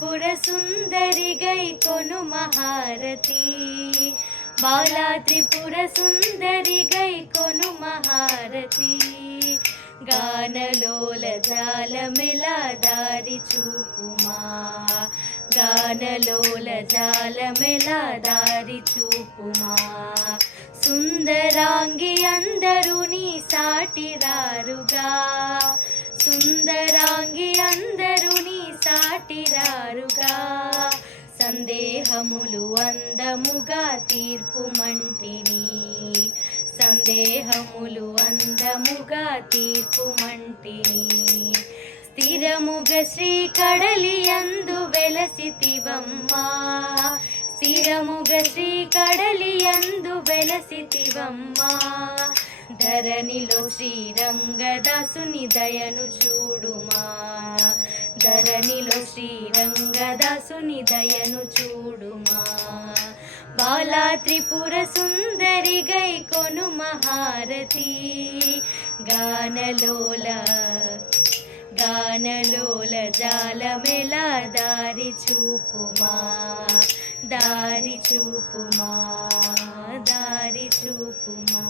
త్రిపుర సుందరి గై కొను మహారతి బాలా త్రిపుర సుందరి గై కొను మహారతి గానలోల జాలమెలా దారి చూపుమా గానలోల జాలమెలా దారి చూపుమా సుందరాంగి అందరూ నీ సాటిరారుగా సుందరాంగి అందరూ నీ సాటిరారుగా సందేహములు అందముగా తీర్పుమంటిని సందేహములు అందముగా తీర్పుమంటిని స్థిరముగ శ్రీ కడలి యందు వెలసితివమ్మా స్థిరముగ శ్రీ కడలి యందు వెలసితివమ్మా ధరణిలో శ్రీరంగదాసుని దయను చూడుమా ధరణిలో శ్రీరంగదాసుని దయను చూడుమా బాలా త్రిపుర సుందరి గై కొను మహారతి గానలోల గానలోల జాలమెలా దారి చూపుమా దారి చూపుమా దారి చూపుమా.